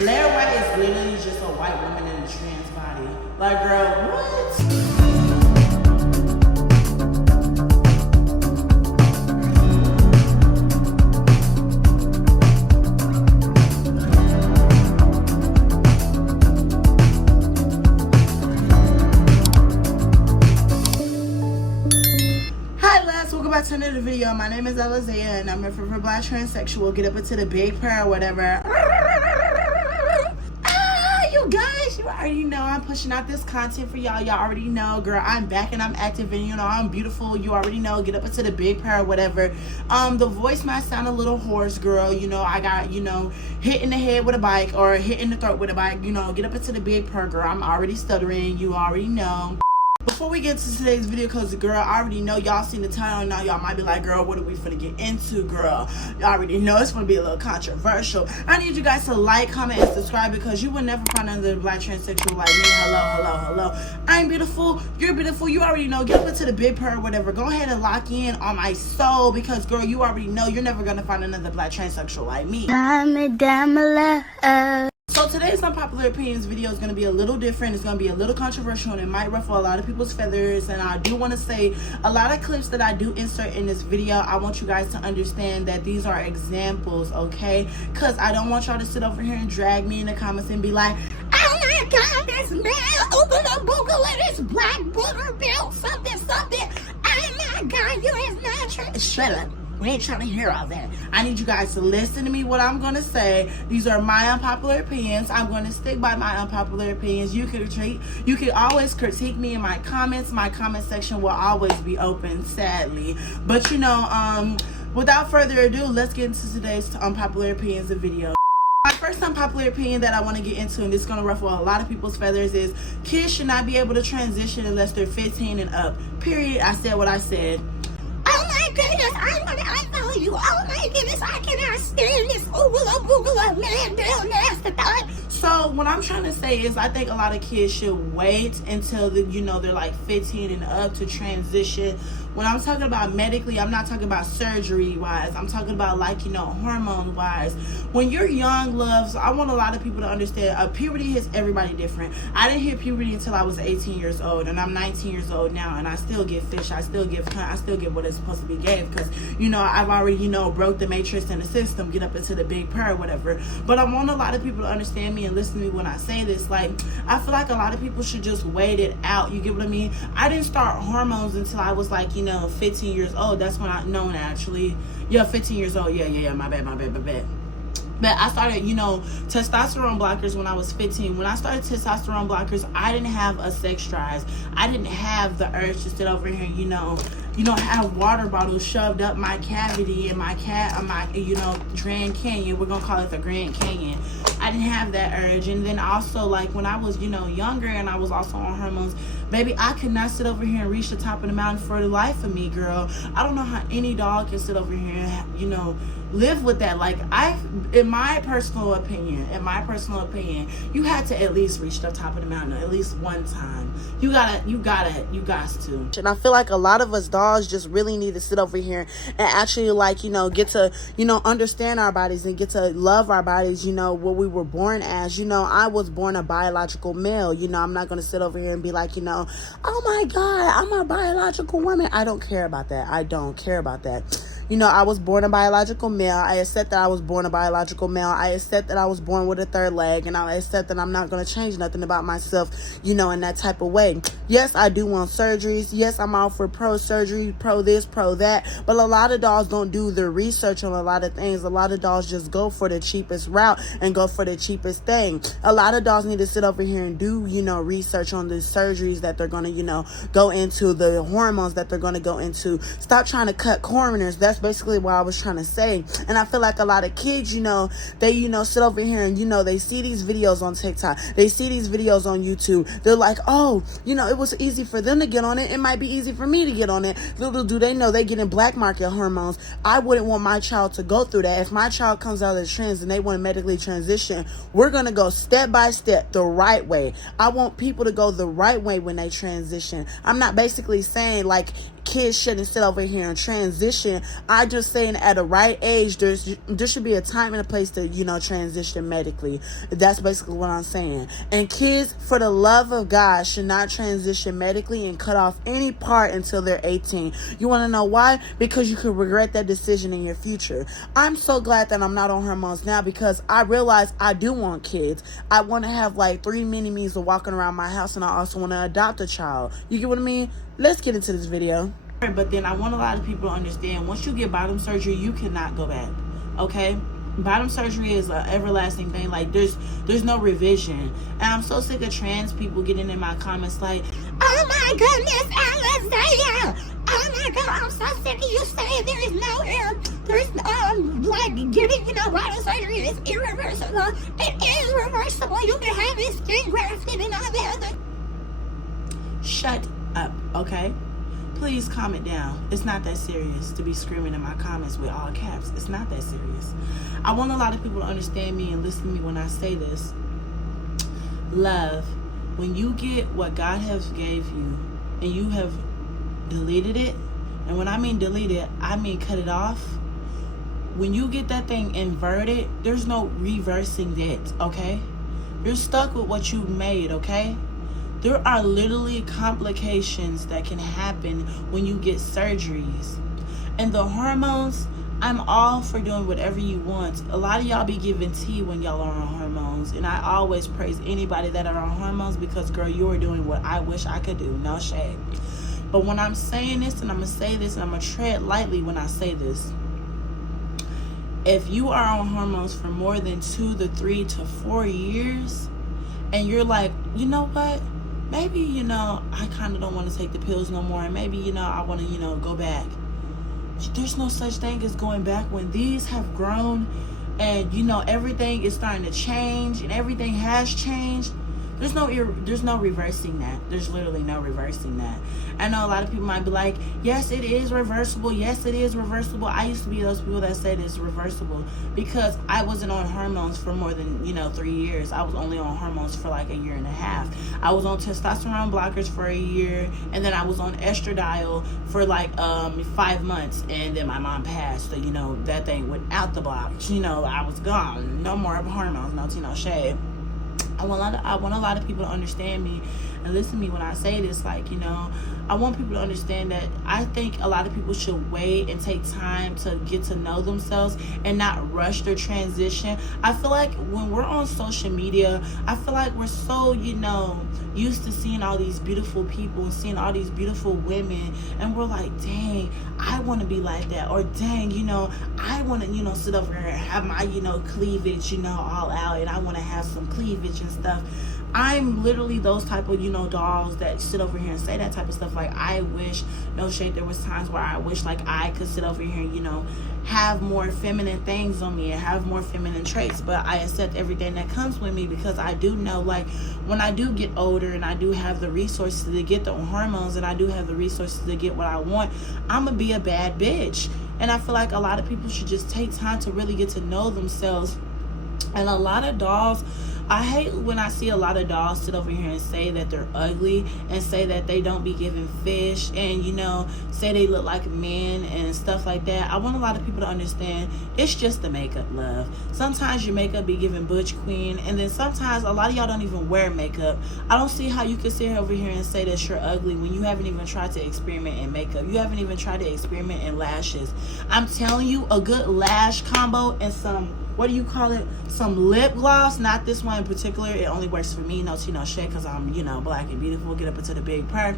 Blair White is literally just a white woman in a trans body. Like, girl, what? Welcome back to another video. My name is Elizea and I'm a for black transsexual. Get up into the big prayer or whatever. You guys, you already know I'm pushing out this content for y'all. Y'all already know, girl, I'm back and I'm active and you know I'm beautiful. You already know. Get up into the big prayer or whatever. The voice might sound a little hoarse, girl. You know, I got, you know, hit in the head with a bike or hit in the throat with a bike. You know, get up into the big prayer, girl. I'm already stuttering. You already know. Before we get to today's video, because girl, I already know y'all seen the title. Now y'all might be like, girl, what are we finna get into, girl? Y'all already know it's gonna be a little controversial. I need you guys to like, comment, and subscribe because you will never find another black transsexual like me. Hello. I'm beautiful. You're beautiful. You already know. Get up into the big prayer or whatever. Go ahead and lock in on my soul because, girl, you already know you're never gonna find another black transsexual like me. So today's Unpopular Opinions video is going to be a little different. It's going to be a little controversial and it might ruffle a lot of people's feathers. And I do want to say a lot of clips that I do insert in this video, I want you guys to understand that these are examples, okay? Because I don't want y'all to sit over here and drag me in the comments and be like, oh my God, this man opened a Google and this black booger built something. Oh my God, you is not true. Shut up. We ain't trying to hear all that. I need you guys to listen to me what I'm going to say. These are my unpopular opinions. I'm going to stick by my unpopular opinions. You can always critique me in my comments. My comment section will always be open, sadly. But you know, without further ado, let's get into today's unpopular opinions video. My first unpopular opinion that I want to get into, and this is going to ruffle a lot of people's feathers, is kids should not be able to transition unless they're 15 and up. Period. I said what I said. Oh my goodness, I know you. Oh my goodness, I cannot stand this oogala man down nasty thought. So what I'm trying to say is I think a lot of kids should wait until they're like 15 and up to transition. When I'm talking about medically, I'm not talking about surgery wise. I'm talking about like, hormone wise. When you're young, loves, I want a lot of people to understand puberty hits everybody different. I didn't hit puberty until I was 18 years old and I'm 19 years old now and I still give fish. I still give what it's supposed to be gave because, I've already, broke the matrix in the system, get up into the big prayer or whatever. But I want a lot of people to understand me and listen to me when I say this. Like, I feel like a lot of people should just wait it out. You get what I mean? I didn't start hormones until I was like, 15 years old. That's when I known actually. Yeah, 15 years old. Yeah. My bad. But I started, testosterone blockers when I was 15. When I started testosterone blockers, I didn't have a sex drive. I didn't have the urge to sit over here, have water bottles shoved up my cavity and my Grand Canyon. We're gonna call it the Grand Canyon. I didn't have that urge. And then also, like, when I was, younger and I was also on hormones, baby, I could not sit over here and reach the top of the mountain for the life of me, girl. I don't know how any dog can sit over here and, live with that. Like, in my personal opinion, you had to at least reach the top of the mountain at least one time. You got to. And I feel like a lot of us dogs just really need to sit over here and actually, like, get to, understand our bodies and get to love our bodies, what we were born as. I was born a biological male. I'm not going to sit over here and be like, oh my God, I'm a biological woman. I don't care about that. I was born a biological male. I accept that I was born a biological male. I accept that I was born with a third leg. And I accept that I'm not going to change nothing about myself, in that type of way. Yes, I do want surgeries. Yes, I'm out for pro surgery, pro this, pro that. But a lot of dogs don't do the research on a lot of things. A lot of dogs just go for the cheapest route and go for the cheapest thing. A lot of dogs need to sit over here and do, research on the surgeries that they're going to, go into, the hormones that they're going to go into. Stop trying to cut corners. That's basically what I was trying to say. And I feel like a lot of kids, they, sit over here and, they see these videos on TikTok. They see these videos on YouTube. They're like, oh, it was easy for them to get on it. It might be easy for me to get on it. Little do they know they getting black market hormones. I wouldn't want my child to go through that. If my child comes out of the trans and they want to medically transition, we're going to go step by step the right way. I want people to go the right way when they transition. I'm not basically saying like kids shouldn't sit over here and transition. I just saying at a right age, there should be a time and a place to, transition medically. That's basically what I'm saying. And kids, for the love of God, should not transition medically and cut off any part until they're 18. You want to know why? Because you could regret that decision in your future. I'm so glad that I'm not on hormones now, because I realize I do want kids. I want to have like 3 mini-me's walking around my house, and I also want to adopt a child. You get what I mean? Let's get into this video. But then I want a lot of people to understand, once you get bottom surgery, you cannot go back. Okay? Bottom surgery is an everlasting thing. Like, there's no revision. And I'm so sick of trans people getting in my comments like, oh my goodness, Anastasia, oh my God, I'm so sick of you saying getting, bottom surgery is irreversible. It is reversible. You can have this skin grafted and all that. Shut up, okay? Please calm it down. It's not that serious to be screaming in my comments with all caps. It's not that serious. I want a lot of people to understand me and listen to me when I say this. Love, when you get what God has gave you and you have deleted it, and when I mean delete it, I mean cut it off. When you get that thing inverted, there's no reversing that, okay? You're stuck with what you made, okay? There are literally complications that can happen when you get surgeries. And the hormones, I'm all for doing whatever you want. A lot of y'all be giving tea when y'all are on hormones. And I always praise anybody that are on hormones, because, girl, you are doing what I wish I could do. No shade. But when I'm saying this, and I'm going to say this, and I'm going to tread lightly when I say this. If you are on hormones for more than 2 to 3 to 4 years, and you're like, you know what? Maybe, I kind of don't want to take the pills no more. And maybe, I want to, go back. There's no such thing as going back when these have grown and, everything is starting to change and everything has changed. There's no reversing that. There's literally no reversing that. I know a lot of people might be like, yes, it is reversible. Yes, it is reversible. I used to be those people that said it's reversible, because I wasn't on hormones for more than, 3 years. I was only on hormones for like a year and a half. I was on testosterone blockers for a year, and then I was on estradiol for like 5 months, and then my mom passed. So, that thing went out the block. I was gone. No more hormones. No shade. I want a lot of people to understand me and listen to me when I say this. Like, I want people to understand that I think a lot of people should wait and take time to get to know themselves and not rush their transition. I feel like when we're on social media, I feel like we're so, used to seeing all these beautiful people and seeing all these beautiful women, and we're like, dang, I want to be like that. Or dang, I want to, sit over here and have my, cleavage, all out, and I want to have some cleavage and stuff. I'm literally those type of, dolls that sit over here and say that type of stuff. Like, I wish, no shade, there was times where I wish like I could sit over here and, have more feminine things on me and have more feminine traits. But I accept everything that comes with me, because I do know, like, when I do get older and I do have the resources to get the hormones and I do have the resources to get what I want, I'm going to be a bad bitch. And I feel like a lot of people should just take time to really get to know themselves. And a lot of dolls, I hate when I see a lot of dolls sit over here and say that they're ugly and say that they don't be giving fish and, say they look like men and stuff like that. I want a lot of people to understand it's just the makeup, love. Sometimes your makeup be giving butch queen, and then sometimes a lot of y'all don't even wear makeup. I don't see how you can sit over here and say that you're ugly when you haven't even tried to experiment in makeup. You haven't even tried to experiment in lashes. I'm telling you, a good lash combo and some, some lip gloss, not this one in particular, it only works for me, no shade, because I'm, black and beautiful, get up into the big part.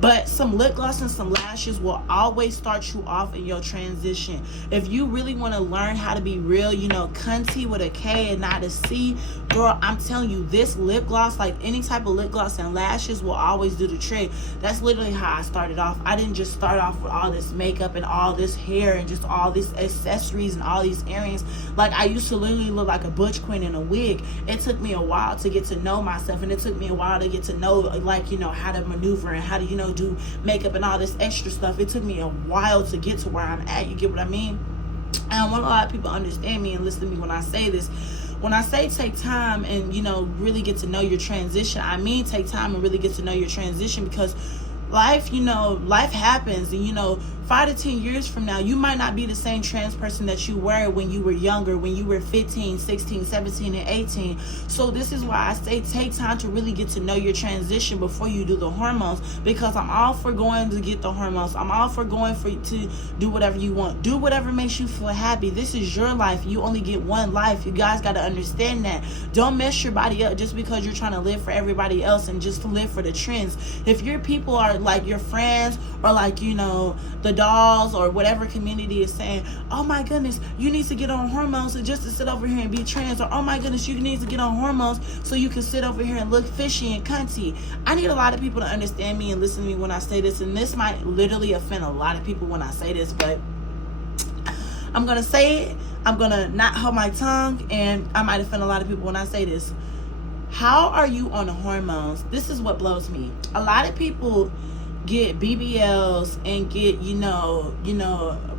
But some lip gloss and some lashes will always start you off in your transition. If you really want to learn how to be real, cunty with a K and not a C, girl, I'm telling you, this lip gloss, like any type of lip gloss and lashes, will always do the trick. That's literally how I started off. I didn't just start off with all this makeup and all this hair and just all these accessories and all these earrings. Like, I used to literally look like a butch queen in a wig. It took me a while to get to know myself, and it took me a while to get to know, like, how to maneuver and how to, do makeup and all this extra stuff. It took me a while to get to where I'm at. You get what I mean? And I want a lot of people to understand me and listen to me when I say this. When I say take time and, really get to know your transition, I mean take time and really get to know your transition, because life, life happens. And 5 to 10 years from now, you might not be the same trans person that you were when you were younger, when you were 15, 16, 17, and 18. So this is why I say take time to really get to know your transition before you do the hormones, because I'm all for going to get the hormones. I'm all for going to do whatever you want. Do whatever makes you feel happy. This is your life. You only get one life. You guys got to understand that. Don't mess your body up just because you're trying to live for everybody else and just to live for the trends. If your people are like your friends, or like the dolls or whatever community is saying, oh my goodness, you need to get on hormones just to sit over here and be trans, or oh my goodness, you need to get on hormones so you can sit over here and look fishy and cunty. I need a lot of people to understand me and listen to me when I say this, and this might literally offend a lot of people when I say this, but I'm gonna say it. I'm gonna not hold my tongue, and I might offend a lot of people when I say this. How are you on the hormones? This is what blows me. A lot of people get BBLs and get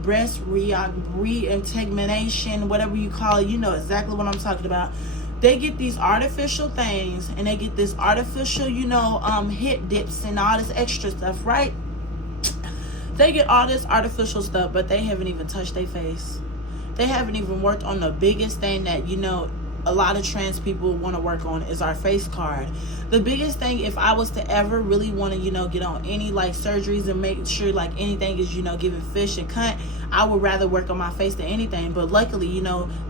breast reintegration, whatever you call it. You know exactly what I'm talking about. They get these artificial things, and they get this artificial hip dips and all this extra stuff, right? They get all this artificial stuff, but they haven't even touched their face. They haven't even worked on the biggest thing that a lot of trans people want to work on, is our face card. The biggest thing, if I was to ever really want to, get on any like surgeries and make sure like anything is, giving fish and cunt, I would rather work on my face than anything. But luckily,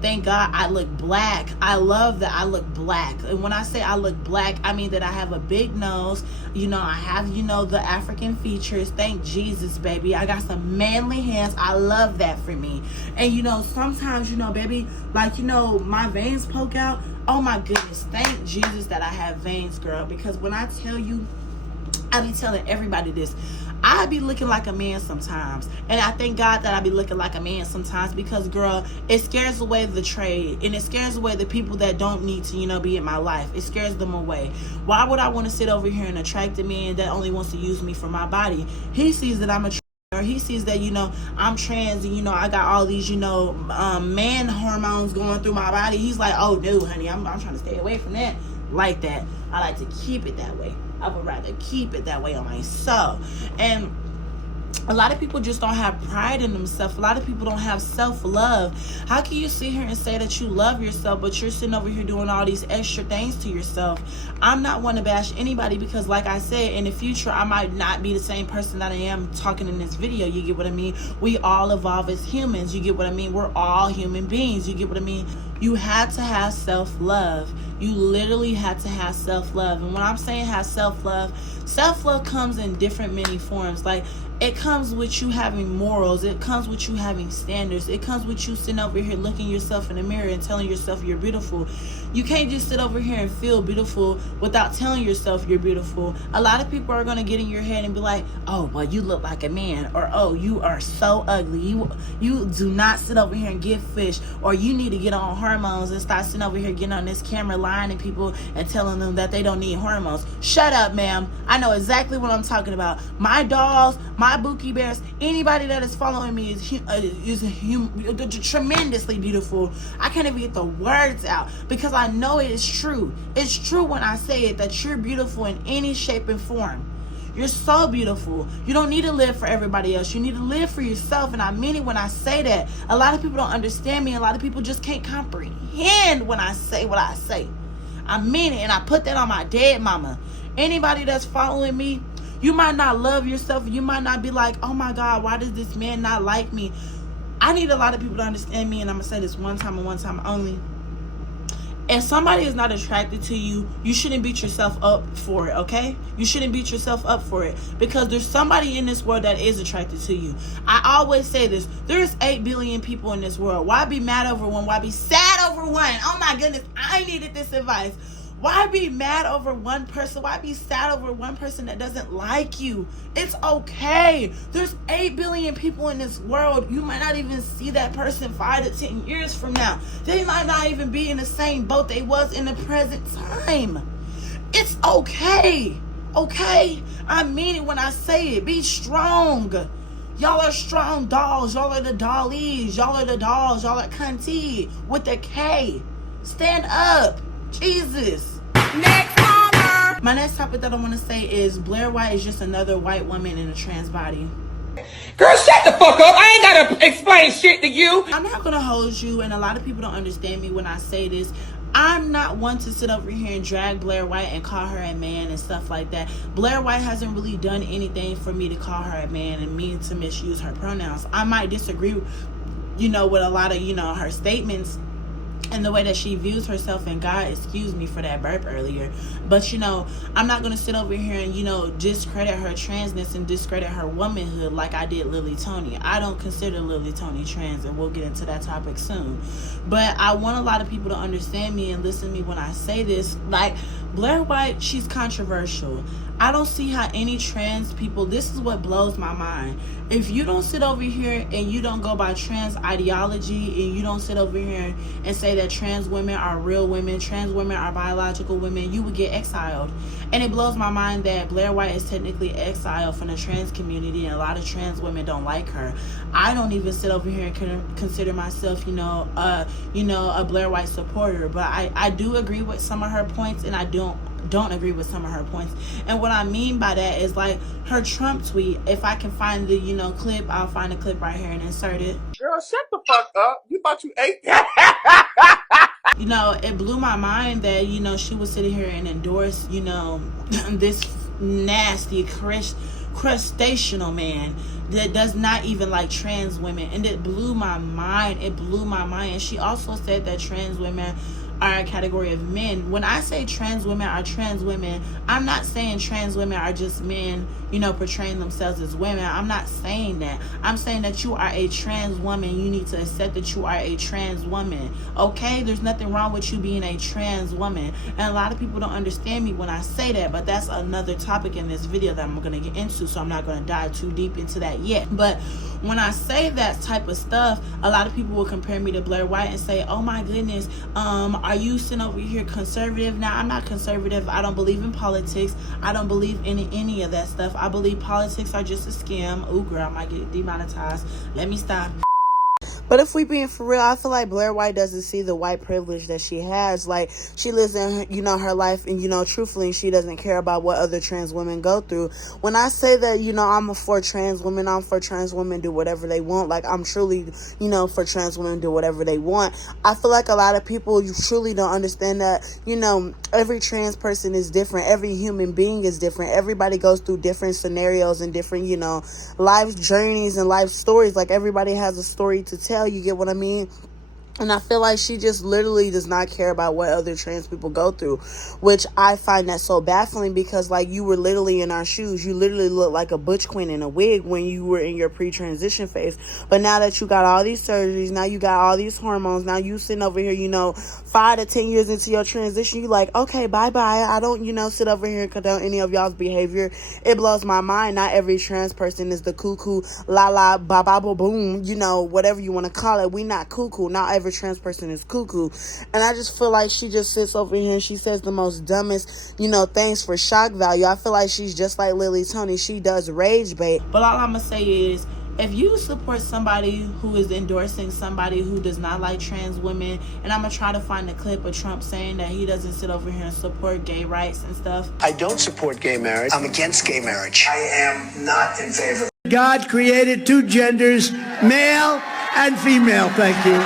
thank God I look black. I love that I look black. And when I say I look black, I mean that I have a big nose. I have, the African features. Thank Jesus, baby. I got some manly hands. I love that for me. And, sometimes, baby, like, my veins poke out. Oh my goodness, thank Jesus that I have veins, girl, because when I tell you, I be telling everybody this, I be looking like a man sometimes, and I thank God that I be looking like a man sometimes, because girl, it scares away the trade, and it scares away the people that don't need to be in my life. It scares them away. Why would I want to sit over here and attract a man that only wants to use me for my body? He sees that I'm a or he sees that I'm trans, and I got all these man hormones going through my body. He's like, oh no honey, I'm trying to stay away from that. Like that, I like to keep it that way. I would rather keep it that way on myself. And a lot of people just don't have pride in themselves. A lot of people don't have self-love. How can you sit here and say that you love yourself, but you're sitting over here doing all these extra things to yourself? I'm not one to bash anybody, because like I said, in the future, I might not be the same person that I am talking in this video. You get what I mean? We all evolve as humans. You get what I mean? We're all human beings. You get what I mean? You had to have self-love. You literally had to have self-love. And when I'm saying have self-love comes in different many forms. Like, it comes with you having morals. It comes with you having standards. It comes with you sitting over here looking yourself in the mirror and telling yourself you're beautiful. You can't just sit over here and feel beautiful without telling yourself you're beautiful. A lot of people are going to get in your head and be like, oh, well, you look like a man, or oh, you are so ugly. You do not sit over here and get fish, or you need to get on hormones and start sitting over here getting on this camera lying to people and telling them that they don't need hormones. Shut up, ma'am. I know exactly what I'm talking about. My dolls, my Bookie Bears, anybody that is following me is tremendously beautiful. I can't even get the words out, because I know it is true. It's true when I say it, that you're beautiful in any shape and form. You're so beautiful. You don't need to live for everybody else. You need to live for yourself. And I mean it when I say that. A lot of people don't understand me. A lot of people just can't comprehend when I say what I say. I mean it, and I put that on my dead mama. Anybody that's following me, you might not love yourself. You might not be like, oh my God, why does this man not like me? I need a lot of people to understand me, and I'm going to say this one time and one time only. If somebody is not attracted to you, you shouldn't beat yourself up for it, okay? You shouldn't beat yourself up for it, because there's somebody in this world that is attracted to you. I always say this. There's 8 billion people in this world. Why be mad over one? Why be sad over one? Oh my goodness, I needed this advice. Why be mad over one person? Why be sad over one person that doesn't like you? It's okay. There's 8 billion people in this world. You might not even see that person 5 to 10 years from now. They might not even be in the same boat they was in the present time. It's okay. Okay? I mean it when I say it. Be strong. Y'all are strong dolls. Y'all are the dollies. Y'all are the dolls. Y'all are cunty with a K. Stand up. Jesus. Next caller. My next topic that I want to say is Blair White is just another white woman in a trans body. Girl, shut the fuck up. I ain't gotta explain shit to you. I'm not gonna hold you, and a lot of people don't understand me when I say this. I'm not one to sit over here and drag Blair White and call her a man and stuff like that. Blair White hasn't really done anything for me to call her a man and me to misuse her pronouns. I might disagree, with a lot of, her statements and the way that she views herself, and God excuse me for that burp earlier, but I'm not gonna sit over here and discredit her transness and discredit her womanhood like I did Lily Tony. I don't consider Lily Tony trans, and we'll get into that topic soon, but I want a lot of people to understand me and listen to me when I say this. Like, Blair White, she's controversial. I don't see how any trans people, this is what blows my mind. If you don't sit over here and you don't go by trans ideology, and you don't sit over here and say that trans women are real women, trans women are biological women, you would get exiled. And it blows my mind that Blair White is technically exiled from the trans community, and a lot of trans women don't like her. I don't even sit over here and consider myself, a Blair White supporter, but I do agree with some of her points, and I don't agree with some of her points. And what I mean by that is, like, her Trump tweet. If I can find the clip, I'll find a clip right here and insert it. Girl, shut the fuck up. You thought you ate that? It blew my mind that she was sitting here and endorse this nasty crustacean man that does not even like trans women, and it blew my mind. And she also said that trans women are a category of men. When I say trans women are trans women, I'm not saying trans women are just men, portraying themselves as women. I'm not saying that. I'm saying that you are a trans woman. You need to accept that you are a trans woman. Okay? There's nothing wrong with you being a trans woman. And a lot of people don't understand me when I say that, but that's another topic in this video that I'm going to get into, so I'm not going to dive too deep into that yet. But when I say that type of stuff, a lot of people will compare me to Blair White and say, oh my goodness, are you sitting over here conservative? Now, I'm not conservative. I don't believe in politics. I don't believe in any of that stuff. I believe politics are just a scam. Ooh, girl, I might get demonetized. Let me stop. But if we being for real, I feel like Blair White doesn't see the white privilege that she has. Like, she lives in, her life, and, truthfully, she doesn't care about what other trans women go through. When I say that, I'm for trans women, I'm for trans women do whatever they want. Like, I'm truly, for trans women do whatever they want. I feel like a lot of people, you truly don't understand that, every trans person is different. Every human being is different. Everybody goes through different scenarios and different, life journeys and life stories. Like, everybody has a story to tell. You get what I mean? And I feel like she just literally does not care about what other trans people go through, which I find that so baffling, because, like, you were literally in our shoes. You literally look like a butch queen in a wig when you were in your pre-transition phase. But now that you got all these surgeries, now you got all these hormones, now you sitting over here, 5 to 10 years into your transition, you like, okay, bye-bye. I don't, sit over here and condone any of y'all's behavior. It blows my mind. Not every trans person is the cuckoo, la-la, ba-ba-ba-boom, whatever you want to call it. We not cuckoo. Not every trans person is cuckoo. And I just feel like she just sits over here and she says the most dumbest, things for shock value. I feel like she's just like Lily Tony. She does rage bait. But all I'm going to say is, if you support somebody who is endorsing somebody who does not like trans women, and I'm going to try to find a clip of Trump saying that he doesn't sit over here and support gay rights and stuff. I don't support gay marriage. I'm against gay marriage. I am not in favor. God created two genders, male and female. Thank you.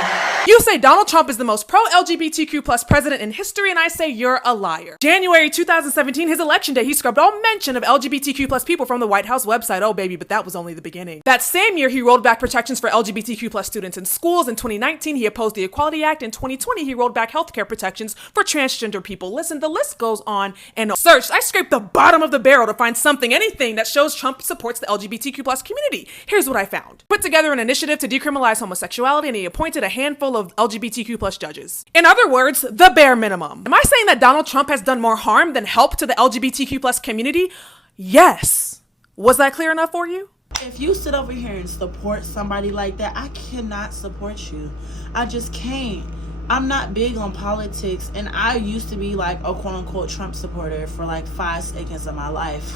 You say Donald Trump is the most pro-LGBTQ plus president in history, and I say you're a liar. January 2017, his election day, he scrubbed all mention of LGBTQ plus people from the White House website. Oh baby, but that was only the beginning. That same year, he rolled back protections for LGBTQ plus students in schools. In 2019, he opposed the Equality Act. In 2020, he rolled back healthcare protections for transgender people. Listen, the list goes on and on. Searched, I scraped the bottom of the barrel to find something, anything that shows Trump supports the LGBTQ plus community. Here's what I found. Put together an initiative to decriminalize homosexuality, and he appointed a handful of LGBTQ plus judges. In other words, the bare minimum. Am I saying that Donald Trump has done more harm than help to the LGBTQ plus community? Yes. Was that clear enough for you? If you sit over here and support somebody like that, I cannot support you. I just can't. I'm not big on politics, and I used to be like a quote-unquote Trump supporter for like 5 seconds of my life.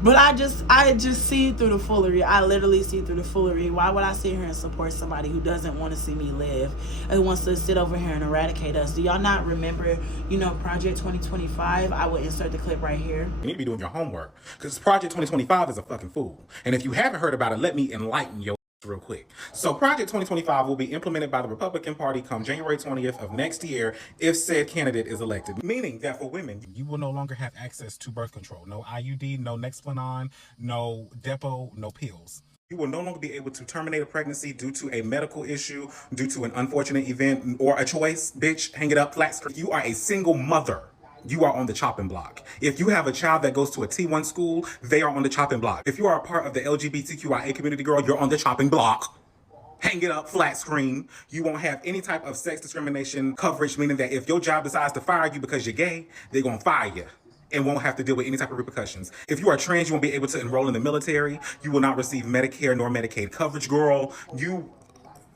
But I just see through the foolery. I literally see through the foolery. Why would I sit here and support somebody who doesn't want to see me live and wants to sit over here and eradicate us? Do y'all not remember, Project 2025? I will insert the clip right here. You need to be doing your homework, because Project 2025 is a fucking fool. And if you haven't heard about it, let me enlighten you real quick. So Project 2025 will be implemented by the Republican Party come January 20th of next year if said candidate is elected. Meaning that for women, you will no longer have access to birth control. No IUD, no Nexplanon, no Depo, no pills. You will no longer be able to terminate a pregnancy due to a medical issue, due to an unfortunate event, or a choice. Bitch, hang it up, flat screen. You are a single mother. You are on the chopping block. If you have a child that goes to a T1 school, they are on the chopping block. If you are a part of the LGBTQIA community, girl, you're on the chopping block. Hang it up, flat screen. You won't have any type of sex discrimination coverage, meaning that if your job decides to fire you because you're gay, they're gonna fire you and won't have to deal with any type of repercussions. If you are trans, you won't be able to enroll in the military. You will not receive Medicare nor Medicaid coverage, girl. You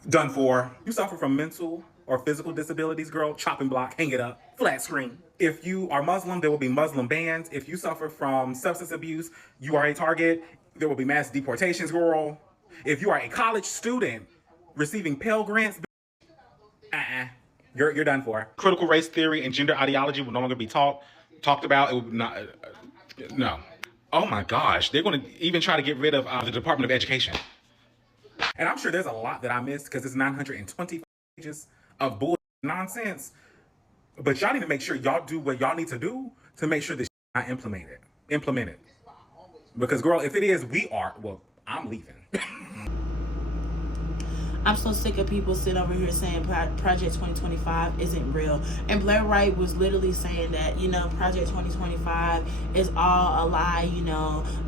done for. You suffer from mental or physical disabilities, girl, chopping block, hang it up, flat screen. If you are Muslim, there will be Muslim bans. If you suffer from substance abuse, you are a target. There will be mass deportations, girl. If you are a college student receiving Pell Grants, you're done for. Critical race theory and gender ideology will no longer be talked about. It will not. No. Oh my gosh, they're going to even try to get rid of the Department of Education. And I'm sure there's a lot that I missed because it's 920 pages of bull nonsense. But y'all need to make sure y'all do what y'all need to do to make sure this not implemented. Because girl, if it is, I'm leaving. I'm so sick of people sitting over here saying Project 2025 isn't real. And Blair Wright was literally saying that, Project 2025 is all a lie.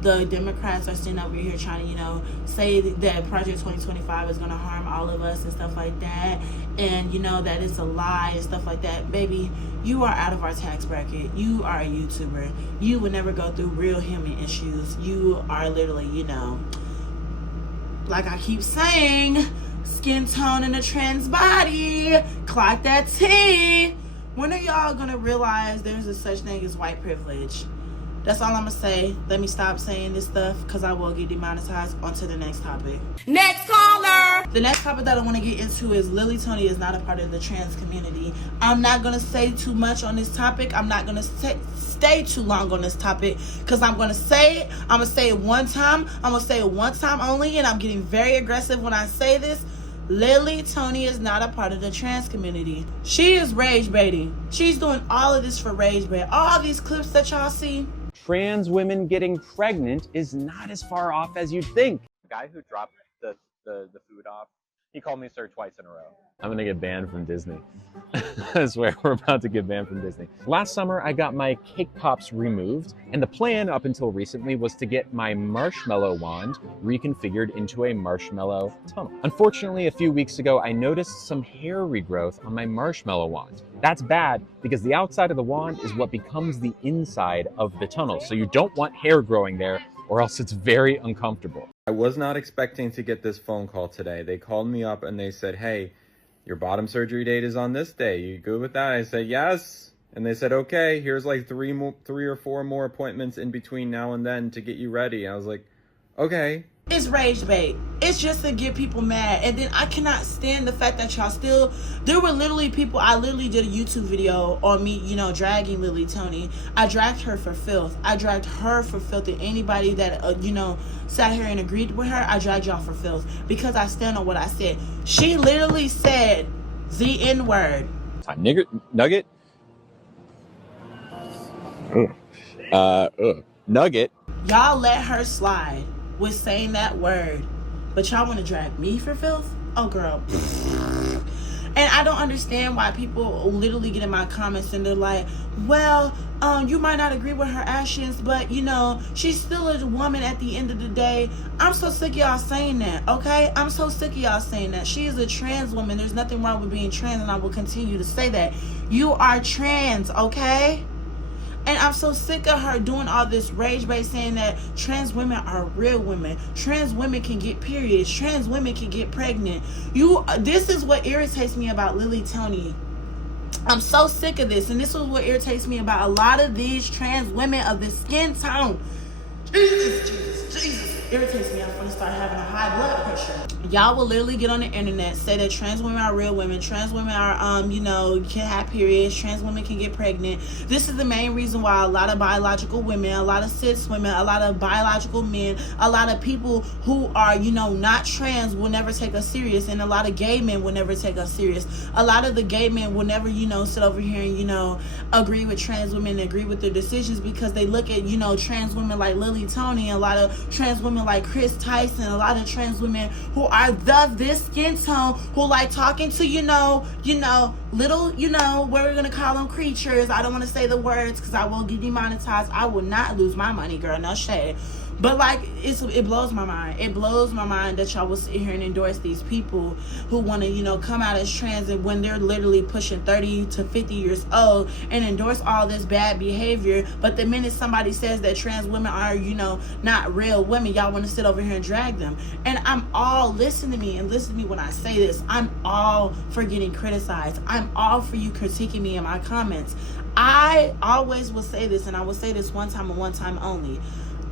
The Democrats are sitting over here trying to, say that Project 2025 is going to harm all of us and stuff like that. And, that it's a lie and stuff like that. Baby, you are out of our tax bracket. You are a YouTuber. You would never go through real human issues. You are literally, like I keep saying, skin tone in a trans body. Clock that T. When are y'all gonna realize there's a such thing as white privilege? That's all I'm gonna say. Let me stop saying this stuff because I will get demonetized. On to the next topic. Next caller. The next topic that I want to get into is Lily Tony is not a part of the trans community. I'm not gonna say too much on this topic. I'm not gonna stay too long on this topic because I'm gonna say it. I'm gonna say it one time. I'm gonna say it one time only, and I'm getting very aggressive when I say this. Lily Tony is not a part of the trans community. She is rage baiting. She's doing all of this for rage bait. All these clips that y'all see. Trans women getting pregnant is not as far off as you'd think. The guy who dropped the food off, he called me sir twice in a row. I'm gonna get banned from Disney. I swear, we're about to get banned from Disney. Last summer, I got my cake pops removed, and the plan up until recently was to get my marshmallow wand reconfigured into a marshmallow tunnel. Unfortunately, a few weeks ago, I noticed some hair regrowth on my marshmallow wand. That's bad because the outside of the wand is what becomes the inside of the tunnel, so you don't want hair growing there or else it's very uncomfortable. I was not expecting to get this phone call today. They called me up and they said, hey, your bottom surgery date is on this day. You good with that? I said, yes. And they said, okay, here's like three or four more appointments in between now and then to get you ready. I was like, okay. It's rage bait. It's just to get people mad. And then I cannot stand the fact that y'all still, there were literally people, I literally did a YouTube video on me, dragging Lily Tony. I dragged her for filth. I dragged her for filth. And anybody that, sat here and agreed with her, I dragged y'all for filth. Because I stand on what I said. She literally said the N-word. Nugget? Nugget. Y'all let her slide with saying that word, but y'all want to drag me for filth? Oh girl. And I don't understand why people literally get in my comments and they're like, well, you might not agree with her actions, but she's still a woman at the end of the day. I'm so sick of y'all saying that, okay? I'm so sick of y'all saying that. She is a trans woman. There's nothing wrong with being trans, and I will continue to say that. You are trans, okay? And I'm so sick of her doing all this rage bait saying that trans women are real women. Trans women can get periods. Trans women can get pregnant. This is what irritates me about Lily Tony. I'm so sick of this. And this is what irritates me about a lot of these trans women of this skin tone. Jesus. Irritates me. I'm gonna start having a high blood pressure. Y'all will literally get on the internet, say that trans women are real women, trans women are can have periods, trans women can get pregnant. This is the main reason why a lot of biological women, a lot of cis women, a lot of biological men, a lot of people who are not trans will never take us serious, and a lot of gay men will never take us serious. A lot of the gay men will never sit over here and agree with trans women and agree with their decisions, because they look at trans women like Lily Tony, a lot of trans women like Chris Tyson, a lot of trans women who are this skin tone, who like talking to little what we're gonna call them, creatures. I don't want to say the words because I will get demonetized. I will not lose my money, girl, no shade. But like it blows my mind. It blows my mind that y'all will sit here and endorse these people who want to come out as trans, and when they're literally pushing 30 to 50 years old, and endorse all this bad behavior. But the minute somebody says that trans women are not real women, y'all want to sit over here and drag them. And I'm all, listen to me when I say this, I'm all for getting criticized. I'm all for you critiquing me in my comments. I always will say this, and I will say this one time and one time only.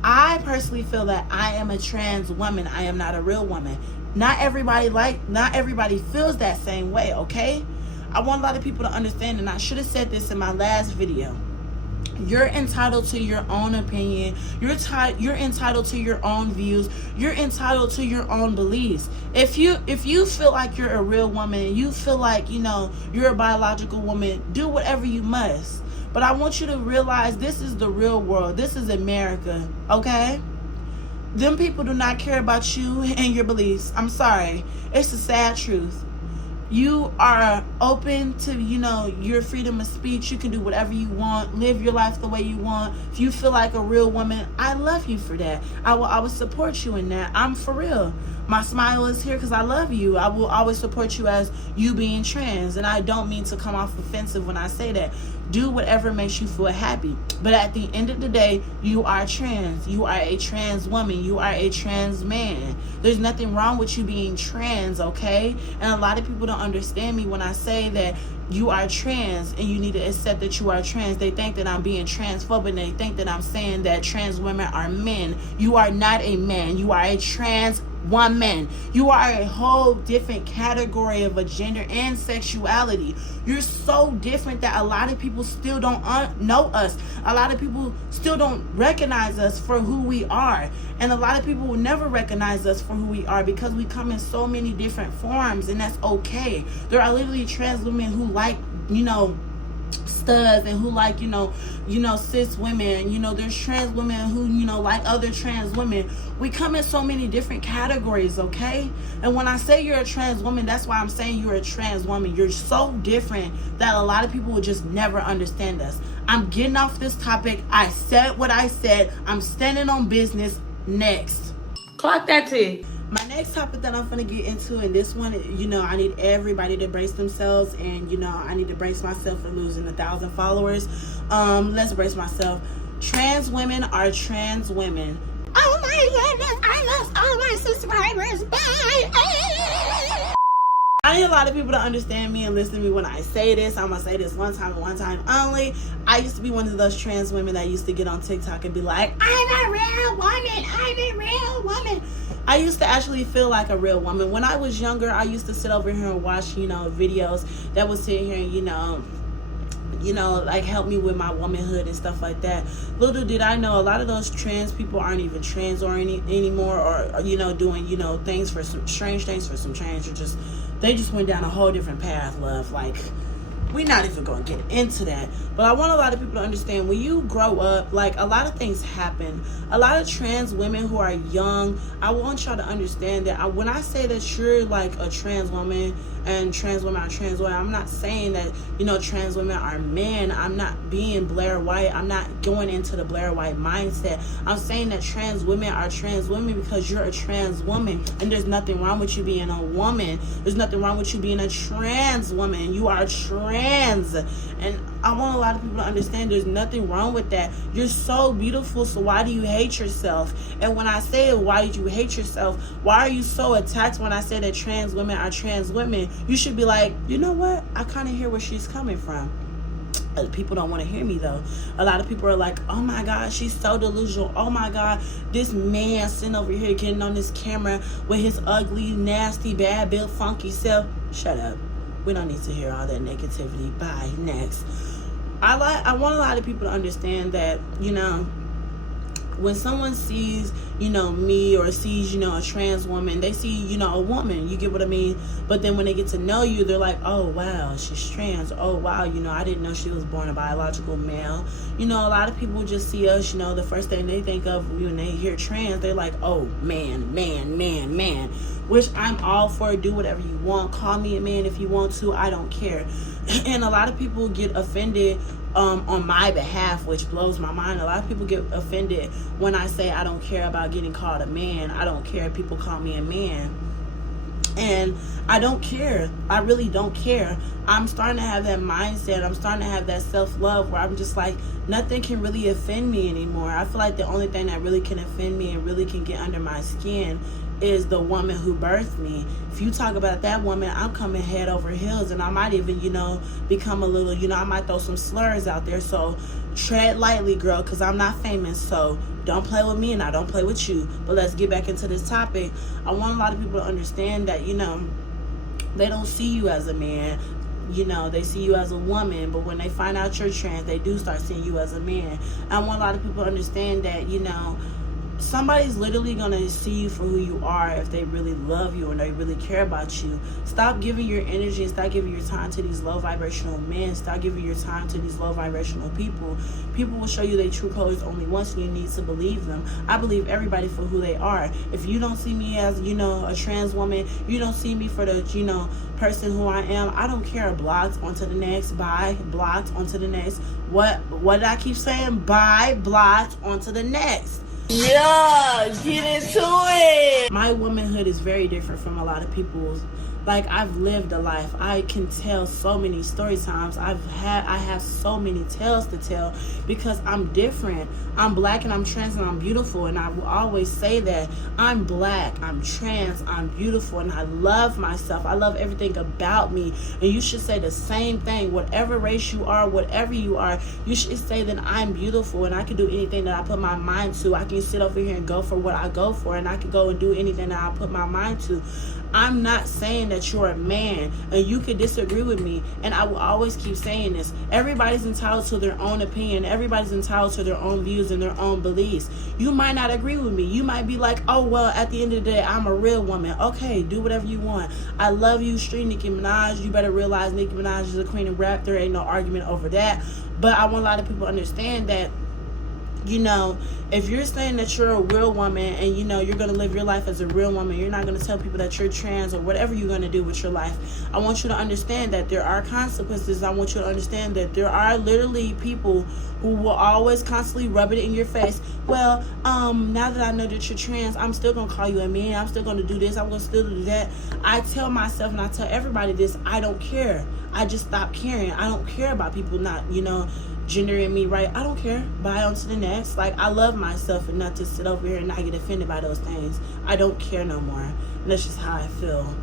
I personally feel that I am a trans woman. I am not a real woman. Not everybody feels that same way, okay? I want a lot of people to understand, and I should have said this in my last video. You're entitled to your own opinion. You're entitled to your own views. You're entitled to your own beliefs. If you feel like you're a real woman, and you feel like you're a biological woman, do whatever you must. But I want you to realize this is the real world. This is America, okay? Them people do not care about you and your beliefs. I'm sorry. It's the sad truth. You are open to, your freedom of speech. You can do whatever you want. Live your life the way you want. If you feel like a real woman, I love you for that. I will support you in that. I'm for real. My smile is here because I love you. I will always support you as you being trans. And I don't mean to come off offensive when I say that. Do whatever makes you feel happy. But at the end of the day, you are trans. You are a trans woman. You are a trans man. There's nothing wrong with you being trans, okay? And a lot of people don't understand me when I say that you are trans and you need to accept that you are trans. They think that I'm being transphobic, and they think that I'm saying that trans women are men. You are not a man. You are a trans woman. You are a whole different category of a gender and sexuality. You're so different that a lot of people still don't know us. A lot of people still don't recognize us for who we are. And a lot of people will never recognize us for who we are because we come in so many different forms, and that's okay. There are literally trans women who like, studs, and who like cis women. There's trans women who like other trans women. We come in so many different categories, okay? And when I say you're a trans woman, that's why I'm saying you're a trans woman. You're so different that a lot of people will just never understand us. I'm getting off this topic. I said what I said. I'm standing on business. Next. Clock that T. My next topic that I'm gonna get into, and this one, I need everybody to brace themselves, and I need to brace myself for losing 1,000 followers. Let's brace myself. Trans women are trans women. Oh my goodness, I lost all my subscribers. Bye. I need a lot of people to understand me and listen to me when I say this. I'm gonna say this one time and one time only. I used to be one of those trans women that used to get on TikTok and be like, I'm a real woman. I'm a real woman. I used to actually feel like a real woman. When I was younger, I used to sit over here and watch, videos that would sit here and, like help me with my womanhood and stuff like that. Little did I know, a lot of those trans people aren't even trans anymore, or doing things for some strange things for some change, or they just went down a whole different path, love. Like, we're not even going to get into that. But I want a lot of people to understand, when you grow up, like, a lot of things happen. A lot of trans women who are young, I want y'all to understand that when I say that you're like a trans woman and trans women are trans women, I'm not saying that, trans women are men. I'm not being Blair White. I'm not going into the Blair White mindset. I'm saying that trans women are trans women because you're a trans woman, and there's nothing wrong with you being a woman. There's nothing wrong with you being a trans woman. You are trans. And I want a lot of people to understand there's nothing wrong with that. You're so beautiful, so why do you hate yourself? And when I say, why did you hate yourself? Why are you so attacked when I say that trans women are trans women? You should be like, you know what? I kind of hear where she's coming from. People don't want to hear me though. A lot of people are like, oh my God, she's so delusional. Oh my God, this man sitting over here getting on this camera with his ugly, nasty, bad built, funky self. Shut up. We don't need to hear all that negativity. Bye. Next. I want a lot of people to understand that, you know, when someone sees, you know, me or sees, you know, a trans woman, they see, you know, a woman, you get what I mean? But then when they get to know you, they're like, oh wow, she's trans. Oh wow, you know, I didn't know she was born a biological male. You know, a lot of people just see us, you know, the first thing they think of when they hear trans, they're like, oh man, which I'm all for. Do whatever you want, call me a man if you want to, I don't care. And a lot of people get offended on my behalf, which blows my mind. A lot of people get offended when I say I don't care about getting called a man. I don't care if people call me a man. And I don't care. I really don't care. I'm starting to have that mindset. I'm starting to have that self-love where I'm just like, nothing can really offend me anymore. I feel like the only thing that really can offend me and really can get under my skin is the woman who birthed me. If you talk about that woman, I'm coming head over heels, and I might even, you know, become a little, you know, I might throw some slurs out there. So tread lightly, girl, because I'm not famous. So don't play with me and I don't play with you. But let's get back into this topic. I want a lot of people to understand that, you know, they don't see you as a man. You know, they see you as a woman, but when they find out you're trans, they do start seeing you as a man. I want a lot of people to understand that, you know, somebody's literally going to see you for who you are if they really love you and they really care about you. Stop giving your energy and stop giving your time to these low vibrational men. Stop giving your time to these low vibrational people. People will show you their true colors only once, and you need to believe them. I believe everybody for who they are. If you don't see me as, you know, a trans woman, you don't see me for the, you know, person who I am, I don't care. Blocked, on to the next. Bye. Blocked, on to the next. What did I keep saying? Bye. Blocked, on to the next. Yeah, get into it. My womanhood is very different from a lot of people's. Like, I've lived a life. I can tell so many story times. I have so many tales to tell because I'm different. I'm black and I'm trans and I'm beautiful, and I will always say that. I'm black, I'm trans, I'm beautiful, and I love myself. I love everything about me. And you should say the same thing. Whatever race you are, whatever you are, you should say that I'm beautiful and I can do anything that I put my mind to. I can sit over here and go for what I go for, and I can go and do anything that I put my mind to. I'm not saying that you're a man and you can disagree with me, and I will always keep saying this. Everybody's entitled to their own opinion. Everybody's entitled to their own views and their own beliefs. You might not agree with me. You might be like, oh, well, at the end of the day, I'm a real woman. Okay, do whatever you want. I love you, street Nicki Minaj. You better realize Nicki Minaj is the queen of rap. There ain't no argument over that. But I want a lot of people to understand that, you know, if you're saying that you're a real woman and, you know, you're going to live your life as a real woman, you're not going to tell people that you're trans or whatever you're going to do with your life. I want you to understand that there are consequences. I want you to understand that there are literally people who will always constantly rub it in your face. Well, now that I know that you're trans, I'm still going to call you a man. I'm still going to do this. I'm going to still do that. I tell myself and I tell everybody this, I don't care. I just stopped caring. I don't care about people not, you know, gendering me right. I don't care. Bye, on to the next. Like, I love myself enough to sit over here and not get offended by those things. I don't care no more. And that's just how I feel.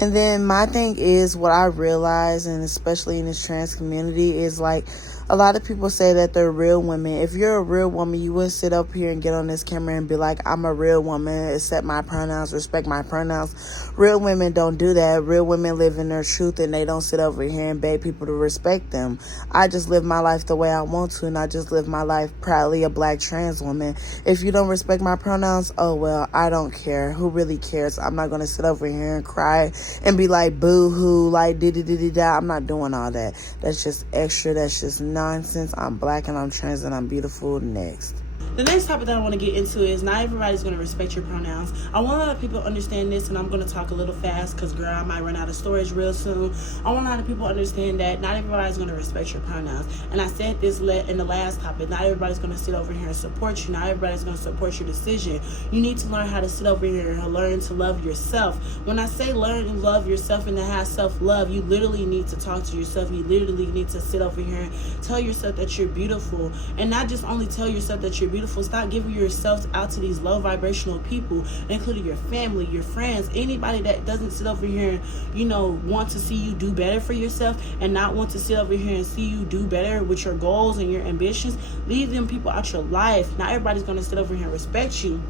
And then my thing is, what I realize, and especially in this trans community, is like, a lot of people say that they're real women. If you're a real woman, you wouldn't sit up here and get on this camera and be like, I'm a real woman, accept my pronouns, respect my pronouns. Real women don't do that. Real women live in their truth, and they don't sit over here and beg people to respect them. I just live my life the way I want to, and I just live my life proudly a black trans woman. If you don't respect my pronouns, oh well, I don't care. Who really cares? I'm not going to sit over here and cry and be like, boo-hoo, like, da-da-da-da-da. I'm not doing all that. That's just extra. That's just nonsense. I'm black and I'm trans and I'm beautiful. Next. The next topic that I want to get into is not everybody's going to respect your pronouns. I want a lot of people to understand this, and I'm going to talk a little fast because, girl, I might run out of storage real soon. I want a lot of people to understand that not everybody's going to respect your pronouns. And I said this in the last topic. Not everybody's going to sit over here and support you. Not everybody's going to support your decision. You need to learn how to sit over here and learn to love yourself. When I say learn to love yourself and to have self-love, you literally need to talk to yourself. You literally need to sit over here and tell yourself that you're beautiful. And not just only tell yourself that you're beautiful, beautiful. Stop giving yourself out to these low vibrational people, including your family, your friends, anybody that doesn't sit over here and, want to see you do better for yourself and not want to sit over here and see you do better with your goals and your ambitions. Leave them people out your life. Not everybody's going to sit over here and respect you.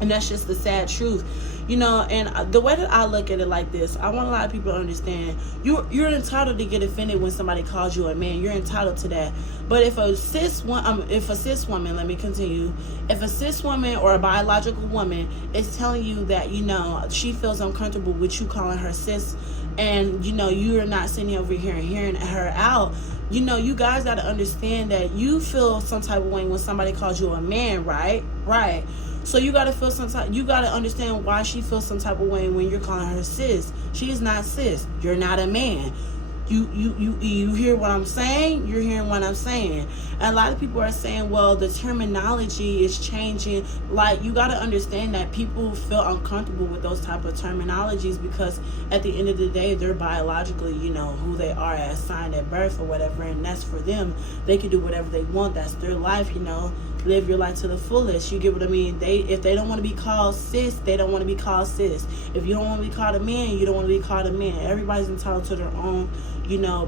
And that's just the sad truth, and the way that I look at it like this, I want a lot of people to understand you're entitled to get offended when somebody calls you a man. You're entitled to that. But if a cis woman, let me continue. If a cis woman or a biological woman is telling you that, she feels uncomfortable with you calling her cis, and, you're not sitting over here and hearing her out, you guys got to understand that you feel some type of way when somebody calls you a man, right? Right. So you gotta feel you gotta understand why she feels some type of way when you're calling her cis. She is not cis. You're not a man. You hear what I'm saying? You're hearing what I'm saying. And a lot of people are saying, well, the terminology is changing. Like, you got to understand that people feel uncomfortable with those type of terminologies because at the end of the day, they're biologically, who they are as signed at birth or whatever. And that's for them. They can do whatever they want. That's their life, Live your life to the fullest. You get what I mean? If they don't want to be called cis, they don't want to be called cis. If you don't want to be called a man, you don't want to be called a man. Everybody's entitled to their own,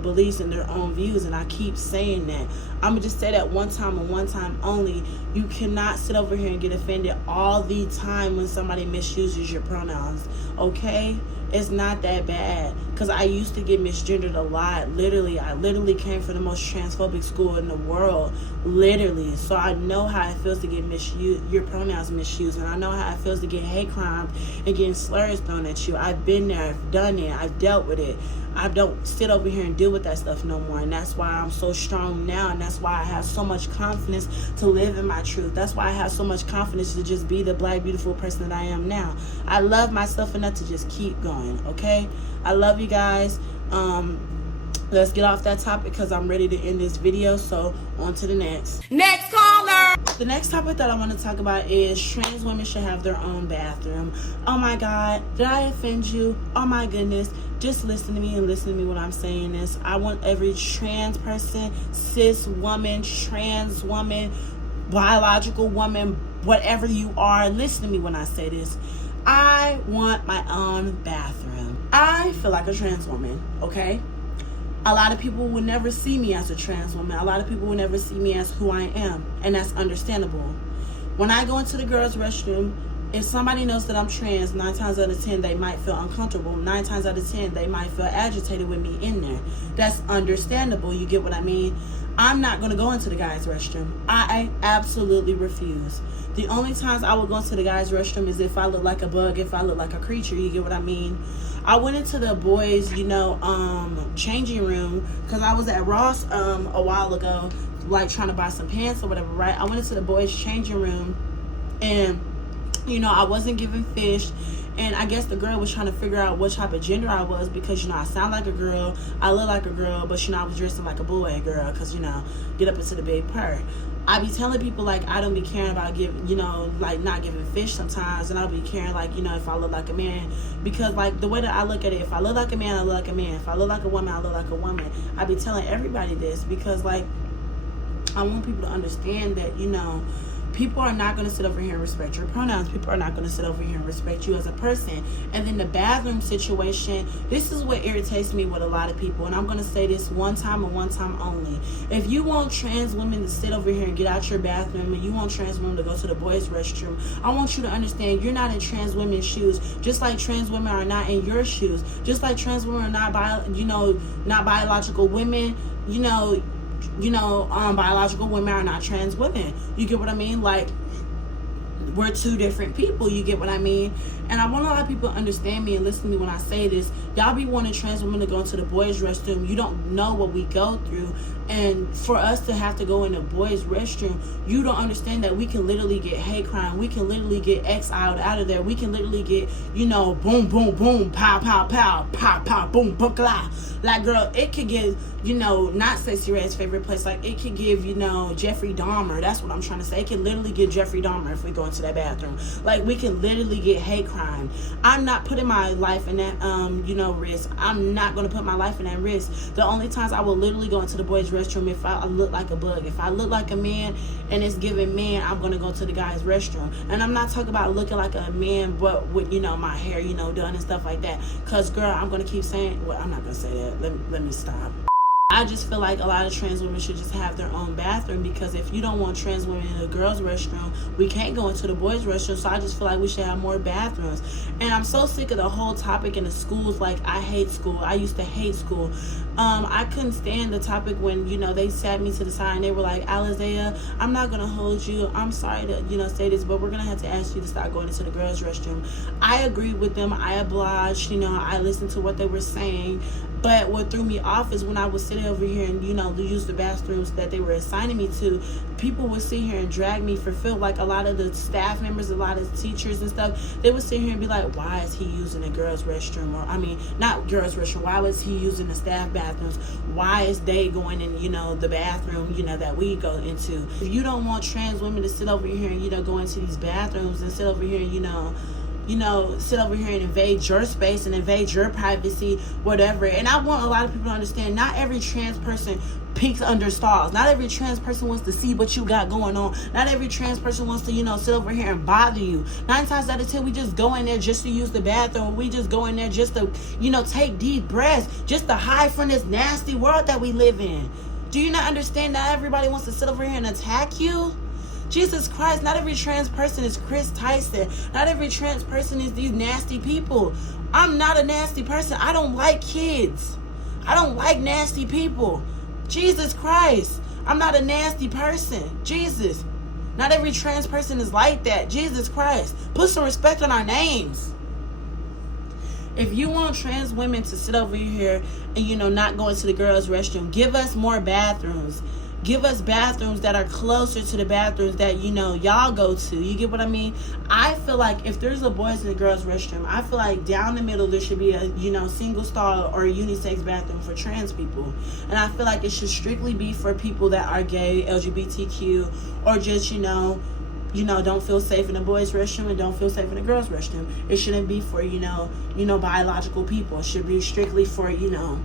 beliefs and their own views. And I keep saying that. I'm going to just say that one time and one time only. You cannot sit over here and get offended all the time when somebody misuses your pronouns. Okay? It's not that bad. Because I used to get misgendered a lot. I literally came from the most transphobic school in the world. Literally. So I know how it feels to get your pronouns misused. And I know how it feels to get hate crimes and getting slurs thrown at you. I've been there. I've done it. I've dealt with it. I don't sit over here and deal with that stuff no more. And that's why I'm so strong now. And that's why I have so much confidence to live in my truth. That's why I have so much confidence to just be the black, beautiful person that I am now. I love myself enough to just keep going, okay? I love you guys. Let's get off that topic because I'm ready to end this video. So on to the next. Next caller. The next topic that I want to talk about is trans women should have their own bathroom. Oh my God, did I offend you? Oh my goodness. Just listen to me and listen to me when I'm saying this. I want every trans person, cis woman, trans woman, biological woman, whatever you are, listen to me when I say this. I want my own bathroom. I feel like a trans woman, okay? A lot of people will never see me as a trans woman. A lot of people will never see me as who I am, and that's understandable. When I go into the girls' restroom, if somebody knows that I'm trans, 9 times out of 10, they might feel uncomfortable. 9 times out of 10, they might feel agitated with me in there. That's understandable. You get what I mean? I'm not going to go into the guys' restroom. I absolutely refuse. The only times I will go into the guys' restroom is if I look like a bug, if I look like a creature. You get what I mean? I went into the boys, changing room because I was at Ross a while ago, like trying to buy some pants or whatever, right? I went into the boys' changing room and I wasn't given fish, and I guess the girl was trying to figure out what type of gender I was because, I sound like a girl, I look like a girl, but, I was dressing like a boy girl because, get up into the big part. I be telling people, like, I don't be caring about not giving fish sometimes, and I'll be caring, like, if I look like a man, because, like, the way that I look at it, if I look like a man, I look like a man. If I look like a woman, I look like a woman. I be telling everybody this because, like, I want people to understand that, people are not going to sit over here and respect your pronouns. People are not going to sit over here and respect you as a person. And then the bathroom situation, this is what irritates me with a lot of people. And I'm going to say this one time and one time only. If you want trans women to sit over here and get out your bathroom, and you want trans women to go to the boys' restroom, I want you to understand you're not in trans women's shoes, just like trans women are not in your shoes. Just like trans women are not not biological women, biological women are not trans women. You get what I mean? Like, we're two different people. You get what I mean? And I want a lot of people to understand me and listen to me when I say this. Y'all be wanting trans women to go into the boys' restroom. You don't know what we go through. And for us to have to go in the boys' restroom, you don't understand that we can literally get hate crime. We can literally get exiled out of there. We can literally get, boom, boom, boom, pow, pow, pow, pow, pow, boom, bukla. Like, girl, it could give, not Stacey Red's favorite place. Like, it could give, Jeffrey Dahmer. That's what I'm trying to say. It can literally get Jeffrey Dahmer if we go into that bathroom. Like, we can literally get hate crime. I'm not putting my life in that, risk. I'm not going to put my life in that risk. The only times I will literally go into the boys' restroom restroom if I look like a bug. If I look like a man and it's giving man, I'm gonna go to the guy's restroom. And I'm not talking about looking like a man but with, you know, my hair, you know, done and stuff like that. Cause girl, I'm gonna keep saying, well, I'm not gonna say that. Let me stop. I just feel like a lot of trans women should just have their own bathroom, because if you don't want trans women in the girls' restroom, we can't go into the boys' restroom. So I just feel like we should have more bathrooms. And I'm so sick of the whole topic in the schools. Like, I hate school. I used to hate school. I couldn't stand the topic when, you know, they sat me to the side and they were like, Alizea, I'm not gonna hold you. I'm sorry to, you know, say this, but we're gonna have to ask you to start going into the girls' restroom. I agreed with them. I obliged. You know, I listened to what they were saying. But what threw me off is when I was sitting over here and, you know, use the bathrooms that they were assigning me to, people would sit here and drag me for filth. Like, a lot of the staff members, a lot of teachers and stuff, they would sit here and be like, why is he using a girls' restroom? Or, I mean, not girls' restroom. Why was he using the staff bathrooms? Why is they going in, you know, the bathroom, you know, that we go into? If you don't want trans women to sit over here and, you know, go into these bathrooms and sit over here and, you know, sit over here and invade your space and invade your privacy, whatever. And I want a lot of people to understand, not every trans person peeks under stalls. Not every trans person wants to see what you got going on. Not every trans person wants to, you know, sit over here and bother you. 9 times out of 10, we just go in there just to use the bathroom. We just go in there just to, you know, take deep breaths, just to hide from this nasty world that we live in. Do you not understand that everybody wants to sit over here and attack you? Jesus Christ, not every trans person is Chris Tyson. Not every trans person is these nasty people. I'm not a nasty person. I don't like kids. I don't like nasty people. Jesus Christ, I'm not a nasty person. Jesus. Not every trans person is like that. Jesus Christ. Put some respect on our names. If you want trans women to sit over here and, you know, not go into the girls' restroom, give us more bathrooms. Give us bathrooms that are closer to the bathrooms that, you know, y'all go to. You get what I mean? I feel like if there's a boys and a girls restroom, I feel like down the middle there should be a, you know, single stall or a unisex bathroom for trans people. And I feel like it should strictly be for people that are gay, LGBTQ, or just, you know, don't feel safe in the boys' restroom and don't feel safe in the girls' restroom. It shouldn't be for, you know, biological people. It should be strictly for, you know,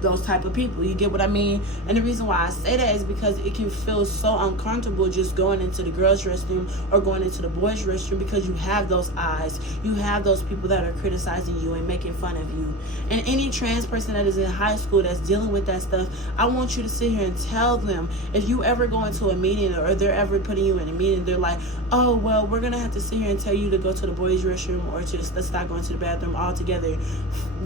those type of people. You get what I mean? And the reason why I say that is because it can feel so uncomfortable just going into the girls' restroom or going into the boys' restroom, because you have those eyes. You have those people that are criticizing you and making fun of you. And any trans person that is in high school that's dealing with that stuff, I want you to sit here and tell them, if you ever go into a meeting or they're ever putting you in a meeting, they're like, oh, well, we're going to have to sit here and tell you to go to the boys' restroom or just let's stop going to the bathroom altogether.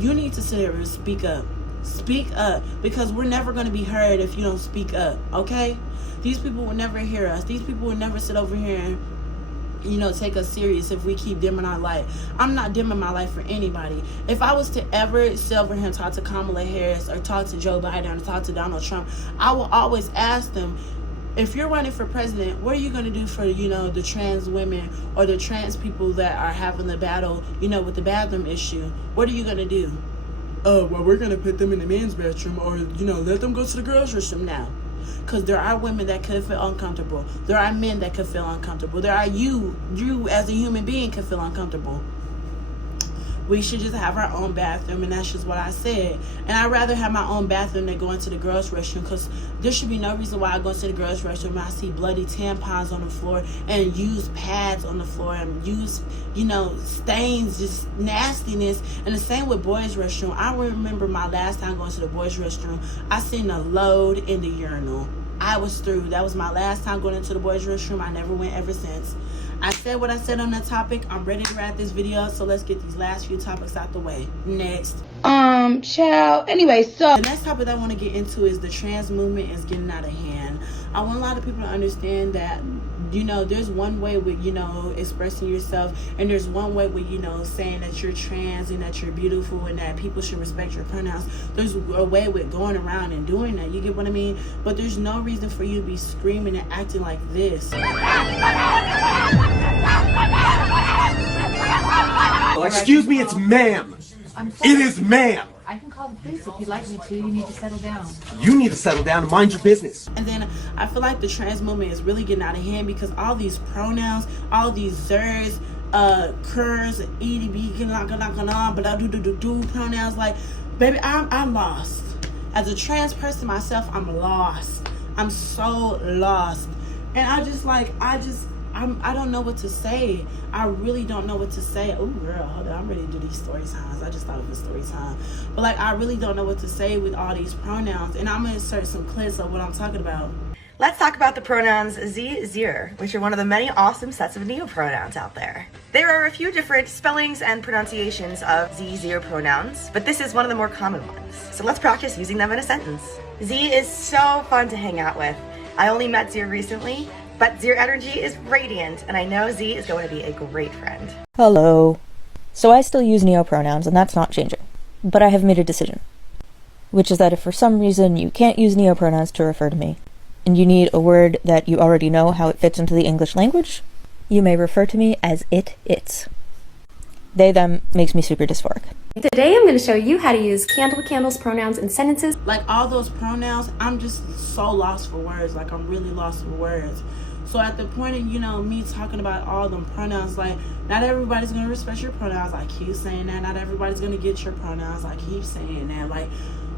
You need to sit here and speak up. Speak up, because we're never going to be heard if you don't speak up, okay? These people will never hear us. These people will never sit over here and, you know, take us serious if we keep dimming our light. I'm not dimming my light for anybody. If I was to ever sit over here and talk to Kamala Harris or talk to Joe Biden or talk to Donald Trump, I will always ask them, if you're running for president, what are you going to do for, you know, the trans women or the trans people that are having the battle, you know, with the bathroom issue? What are you going to do? Oh, well, we're going to put them in the men's restroom, or, you know, let them go to the girls' restroom now. Because there are women that could feel uncomfortable. There are men that could feel uncomfortable. There are you as a human being could feel uncomfortable. We should just have our own bathroom, and that's just what I said. And I'd rather have my own bathroom than go into the girls' restroom, because there should be no reason why I go into the girls' restroom and I see bloody tampons on the floor and used pads on the floor and used, you know, stains, just nastiness. And the same with boys' restroom. I remember my last time going to the boys' restroom, I seen a load in the urinal. I was through. That was my last time going into the boys' restroom. I never went ever since. I said what I said on that topic. I'm ready to wrap this video, so let's get these last few topics out the way. Next. Child. Anyway, so the next topic that I want to get into is the trans movement is getting out of hand. I want a lot of people to understand that, you know, there's one way with, you know, expressing yourself, and there's one way with, you know, saying that you're trans and that you're beautiful and that people should respect your pronouns. There's a way with going around and doing that. You get what I mean? But there's no reason for you to be screaming and acting like this. Excuse me, it's ma'am. It is ma'am. I can call the police if you'd like me to. You need to settle down. You need to settle down and mind your business. And then I feel like the trans movement is really getting out of hand, because all these pronouns, all these zers, curs, EDB, pronouns, like, baby, I'm lost. As a trans person myself, I'm lost. I'm so lost. And I don't know what to say. I really don't know what to say. Oh, girl, hold on. I'm ready to do these story times. I just thought of a story time. But, like, I really don't know what to say with all these pronouns. And I'm going to insert some clips of what I'm talking about. Let's talk about the pronouns Z, Zir, which are one of the many awesome sets of neopronouns out there. There are a few different spellings and pronunciations of Z, Zir pronouns, but this is one of the more common ones. So let's practice using them in a sentence. Z is so fun to hang out with. I only met Zir recently, but Zir energy is radiant, and I know Z is going to be a great friend. Hello. So I still use neopronouns, and that's not changing. But I have made a decision. Which is that if for some reason you can't use neopronouns to refer to me, and you need a word that you already know how it fits into the English language, you may refer to me as it, its. They, them makes me super dysphoric. Today I'm going to show you how to use candles pronouns in sentences. Like all those pronouns, I'm just so lost for words. Like I'm really lost for words. So at the point of, me talking about all them pronouns, like not everybody's going to respect your pronouns. I keep saying that. Not everybody's going to get your pronouns. I keep saying that. Like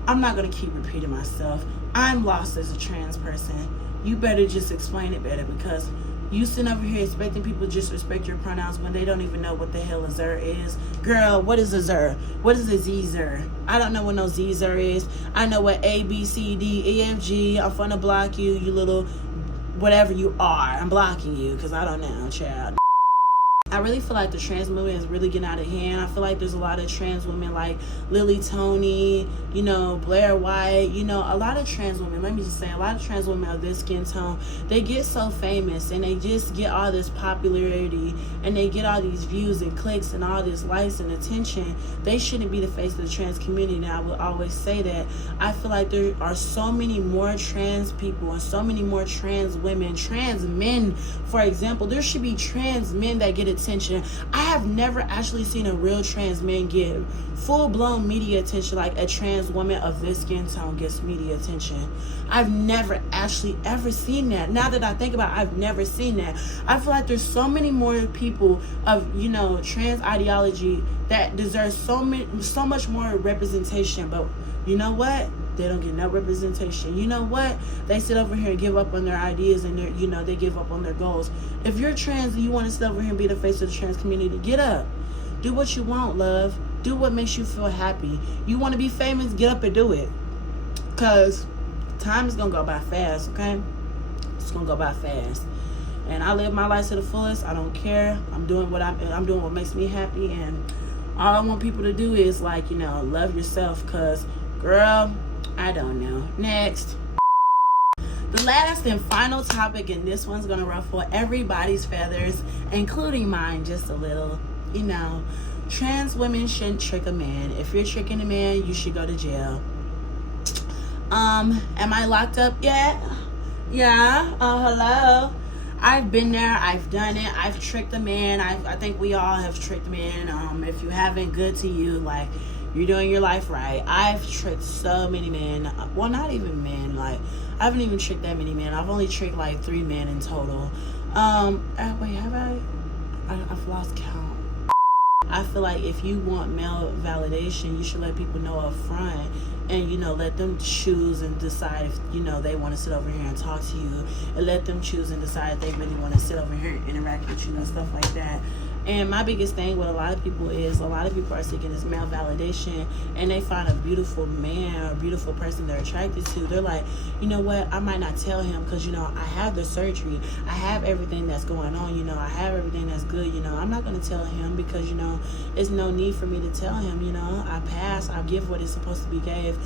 I'm not going to keep repeating myself. I'm lost as a trans person. You better just explain it better, because you sitting over here expecting people to just respect your pronouns when they don't even know what the hell a zer is. Girl, what is a zer? What is a z-zer? I don't know what no z-zer is. I know what A, B, C, D, E, F, G. I'm finna block you, you little whatever you are. I'm blocking you because I don't know, child. I really feel like the trans movement is really getting out of hand. I feel like there's a lot of trans women like Lily Tony, Blair White, a lot of trans women, let me just say, a lot of trans women of this skin tone, they get so famous and they just get all this popularity and they get all these views and clicks and all this likes and attention. They shouldn't be the face of the trans community. And I will always say that. I feel like there are so many more trans people and so many more trans women, trans men, for example. There should be trans men that get attention. I have never actually seen a real trans man get full-blown media attention like a trans woman of this skin tone gets media attention. I've never actually ever seen that. Now that I think about it, I've never seen that. I feel like there's so many more people of trans ideology that deserve so much more representation, but you know what? They don't get no representation. You know what? They sit over here and give up on their ideas and they give up on their goals. If you're trans and you want to sit over here and be the face of the trans community, get up. Do what you want, love. Do what makes you feel happy. You want to be famous, get up and do it. Because time is going to go by fast, okay? It's going to go by fast. And I live my life to the fullest. I don't care. I'm doing what makes me happy. And all I want people to do is love yourself. Because, girl, I don't know. Next. The last and final topic, and this one's going to ruffle everybody's feathers, including mine just a little. Trans women shouldn't trick a man. If you're tricking a man, you should go to jail. Am I locked up yet? Yeah. Hello. I've been there. I've done it. I've tricked a man. I think we all have tricked men. If you haven't, good to you. Like, you're doing your life right. I've tricked so many men. Well, not even men. Like, I haven't even tricked that many men. I've only tricked like 3 men in total. Wait, have I? I've lost count. I feel like if you want male validation, you should let people know up front and, let them choose and decide if, they want to sit over here and talk to you, and let them choose and decide if they really want to sit over here and interact with you and stuff like that. And my biggest thing with a lot of people is a lot of people are seeking this male validation, and they find a beautiful man or a beautiful person they're attracted to. They're like, you know what, I might not tell him because, I have the surgery. I have everything that's going on, I have everything that's good, I'm not going to tell him because, there's no need for me to tell him, I pass, I give what is supposed to be gave.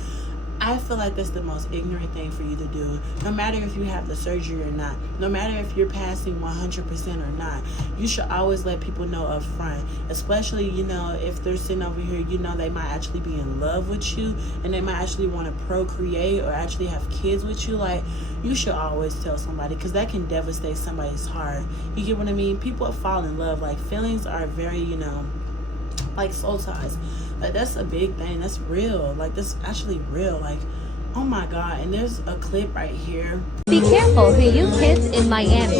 I feel like that's the most ignorant thing for you to do. No matter if you have the surgery or not, no matter if you're passing 100% or not, you should always let people know up front. Especially, if they're sitting over here, they might actually be in love with you and they might actually want to procreate or actually have kids with you. Like, you should always tell somebody because that can devastate somebody's heart. You get what I mean? People fall in love. Like, feelings are very, like soul ties. Like, that's a big thing. That's real. Like, that's actually real. Like, oh my God. And there's a clip right here. Be careful who you kiss in Miami.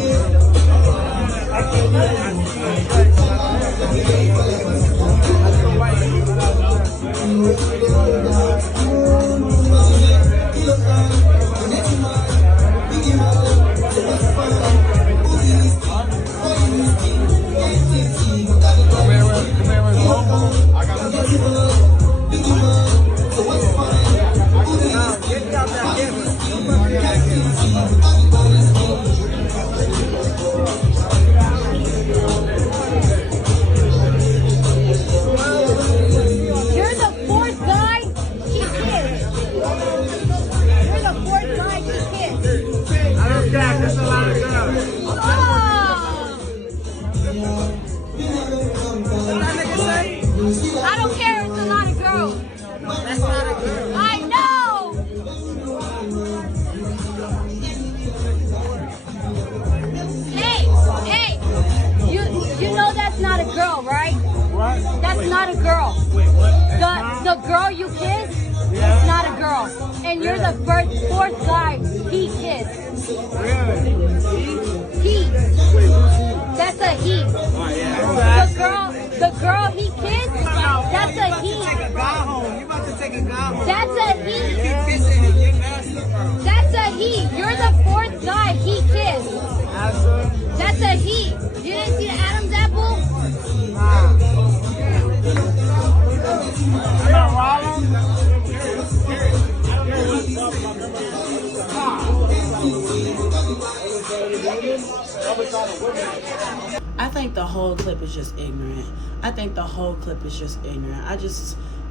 girl, right? That's not a girl. The girl you kissed is not a girl. And you're the fourth guy he kissed. He. That's a he. The girl he kissed, that's a he. That's a he. That's a he. You're the fourth guy he kissed. That's a he. You didn't see the Adam's apple? I think the whole clip is just ignorant.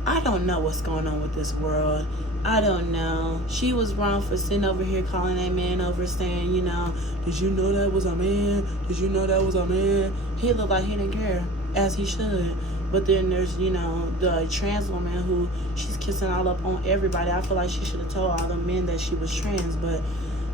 I don't know what's going on with this world. I don't know. She was wrong for sitting over here calling that man over saying, you know, did you know that was a man? Did you know that was a man? He looked like he didn't care, as he should. But then there's, you know, the trans woman who she's kissing all up on everybody. I feel like she should have told all the men that she was trans, but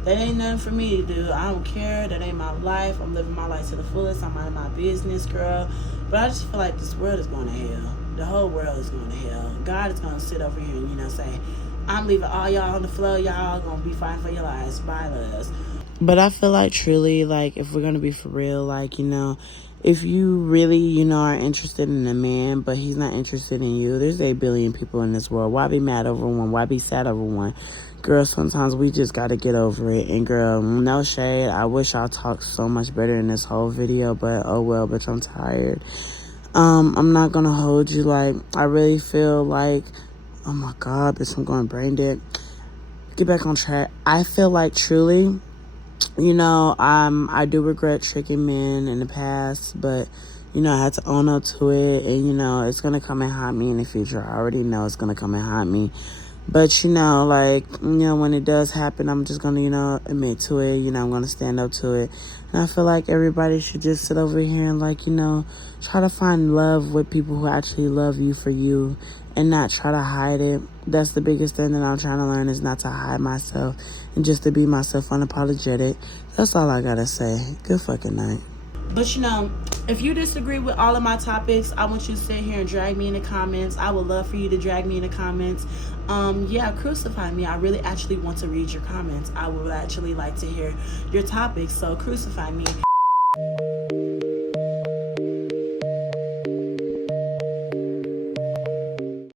that ain't nothing for me to do. I don't care. That ain't my life. I'm living my life to the fullest. I'm minding my business, girl. But I just feel like this world is going to hell. The whole world is going to hell. God is going to sit over here and, you know, say, I'm leaving all y'all on the floor. Y'all going to be fighting for your lives. Bye, loves. But I feel like truly, like, if we're going to be for real, like, you know, if you really, you know, are interested in a man, but he's not interested in you, there's 8 billion people in this world. Why be mad over one? Why be sad over one? Girl, sometimes we just got to get over it. And girl, no shade. I wish I talked so much better in this whole video, but oh well, bitch, I'm tired. I'm not going to hold you. Like, I really feel like, oh my God, bitch, I'm going brain dead. Get back on track. I feel like truly, you know, I do regret tricking men in the past, but, you know, I had to own up to it, and, you know, it's going to come and haunt me in the future. I already know it's going to come and haunt me. But, you know, like, you know, when it does happen, I'm just going to, you know, admit to it. You know, I'm going to stand up to it. And I feel like everybody should just sit over here and, like, you know, try to find love with people who actually love you for you and not try to hide it. That's the biggest thing that I'm trying to learn, is not to hide myself and just to be myself unapologetic. That's all I got to say. Good fucking night. But, you know, if you disagree with all of my topics, I want you to sit here and drag me in the comments. I would love for you to drag me in the comments. Yeah, crucify me. I really actually want to read your comments. I would actually like to hear your topics, so crucify me.